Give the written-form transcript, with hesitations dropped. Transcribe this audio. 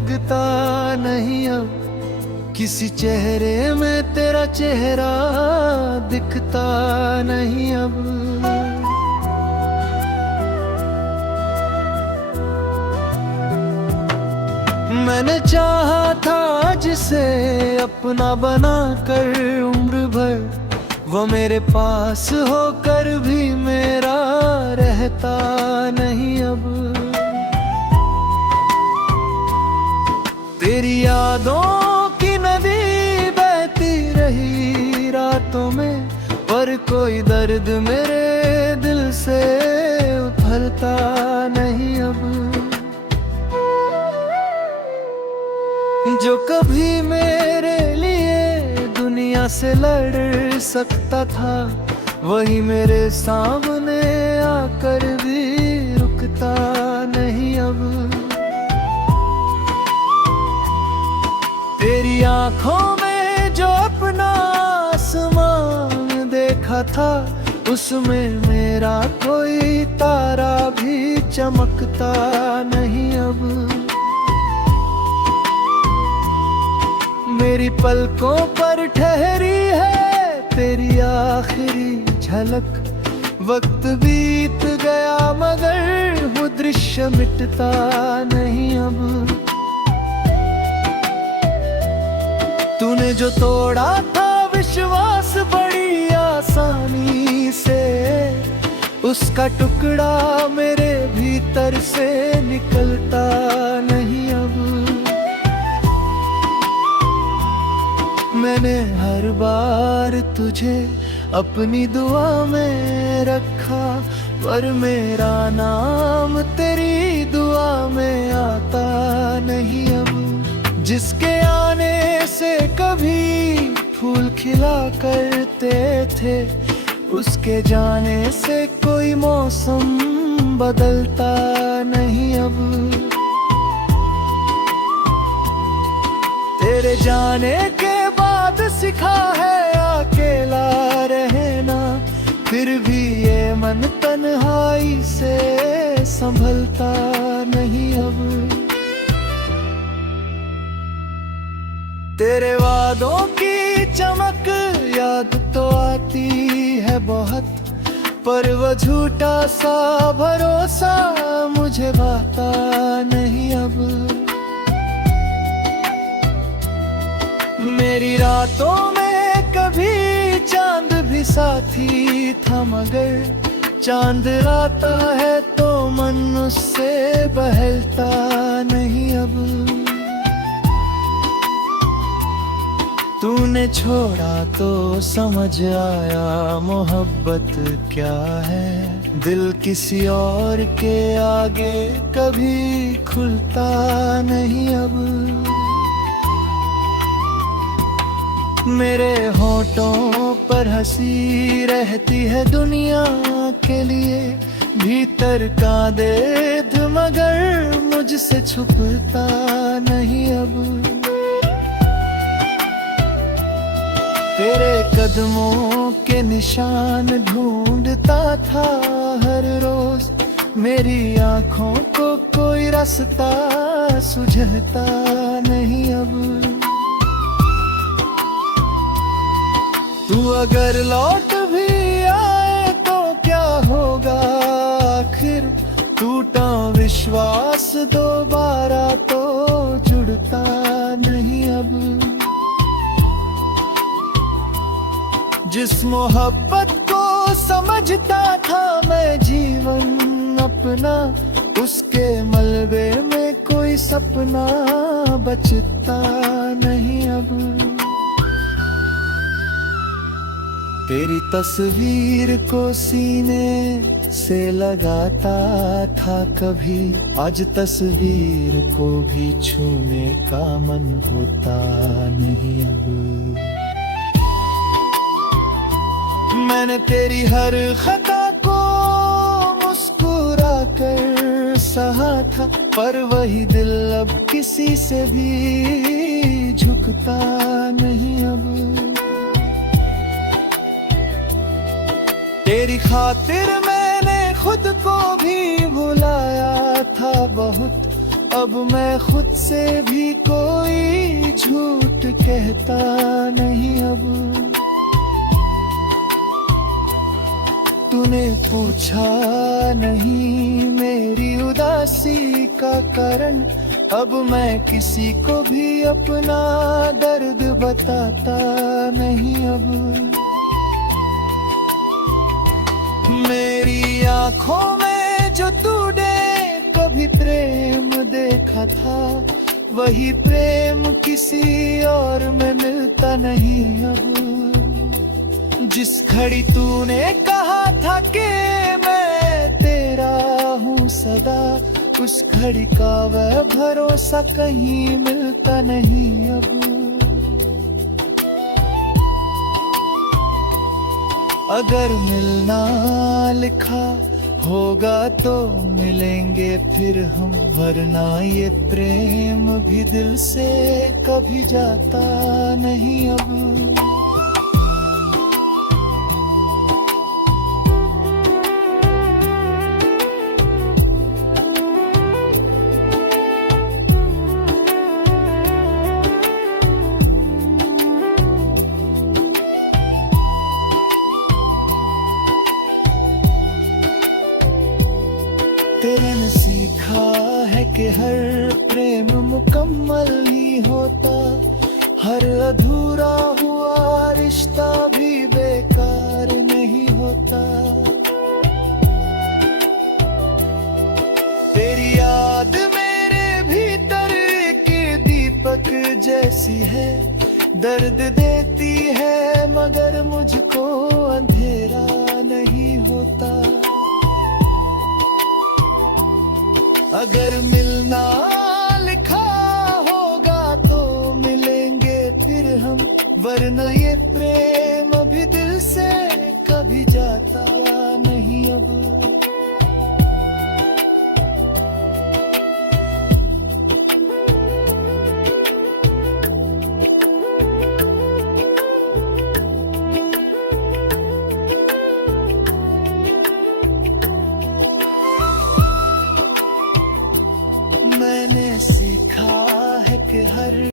लगता नहीं अब, किसी चेहरे में तेरा चेहरा दिखता नहीं अब। मैंने चाहा था जिसे अपना बना कर उम्र भर, वो मेरे पास होकर भी मेरा रहता नहीं अब। तेरी यादों की नदी बहती रही रातों में, पर कोई दर्द मेरे दिल से उथलता नहीं अब। जो कभी मेरे लिए दुनिया से लड़ सकता था, वही मेरे सामने आकर भी रुकता नहीं अब। तेरी आंखों में जो अपना आसमान देखा था, उसमें मेरा कोई तारा भी चमकता नहीं अब। मेरी पलकों पर ठहरी है तेरी आखिरी झलक, वक्त बीत गया मगर वो दृश्य मिटता नहीं अब। तूने जो तोड़ा था विश्वास बड़ी आसानी से, उसका टुकड़ा मेरे भीतर से निकलता नहीं अब। मैंने हर बार तुझे अपनी दुआ में रखा, पर मेरा नाम तेरी दुआ में आता नहीं अब। जिसके आने से कभी फूल खिला करते थे, उसके जाने से कोई मौसम बदलता नहीं अब। तेरे जाने के बाद सिखा है अकेला रहना, फिर भी ये मन तन्हाई से संभलता नहीं अब। तेरे वादों की चमक याद तो आती है बहुत, पर वो झूठा सा भरोसा मुझे भाता नहीं अब। मेरी रातों में कभी चांद भी साथी था, मगर चांद आता है तो मन उससे बहलता नहीं अब। तूने छोड़ा तो समझ आया मोहब्बत क्या है, दिल किसी और के आगे कभी खुलता नहीं अब। मेरे होठों पर हंसी रहती है दुनिया के लिए, भीतर का दर्द मगर मुझसे छुपता नहीं अब। तेरे कदमों के निशान ढूंढता था हर रोज, मेरी आंखों को कोई रास्ता सुझता नहीं अब। तू अगर लौट भी आए तो क्या होगा आखिर, टूटा विश्वास दोबारा तो जुड़ता नहीं अब। जिस मोहब्बत को समझता था मैं जीवन अपना, उसके मलबे में कोई सपना बचता नहीं अब। तेरी तस्वीर को सीने से लगाता था कभी, आज तस्वीर को भी छूने का मन होता नहीं अब। मैंने तेरी हर खता को मुस्कुरा कर सहा था, पर वही दिल अब किसी से भी झुकता नहीं अब। तेरी खातिर मैंने खुद को भी भुलाया था बहुत, अब मैं खुद से भी कोई झूठ कहता नहीं। अब तूने पूछा नहीं मेरी उदासी का कारण, अब मैं किसी को भी अपना दर्द बताता नहीं। अब मेरी आंखों में जो तूने कभी प्रेम देखा था, वही प्रेम किसी और में मिलता नहीं। अब जिस घड़ी तूने कहा था कि मैं तेरा हूँ सदा, उस घड़ी का वह भरोसा कहीं मिलता नहीं। अब अगर मिलना लिखा होगा तो मिलेंगे फिर हम, वरना ये प्रेम भी दिल से कभी जाता नहीं। अब तेरे ने सीखा है कि हर प्रेम मुकम्मल ही होता, हर अधूरा हुआ रिश्ता भी बेकार नहीं होता। तेरी याद मेरे भीतर के दीपक जैसी है, दर्द देती है मगर मुझको अंधेरा नहीं होता। अगर मिलना लिखा होगा तो मिलेंगे फिर हम, वरना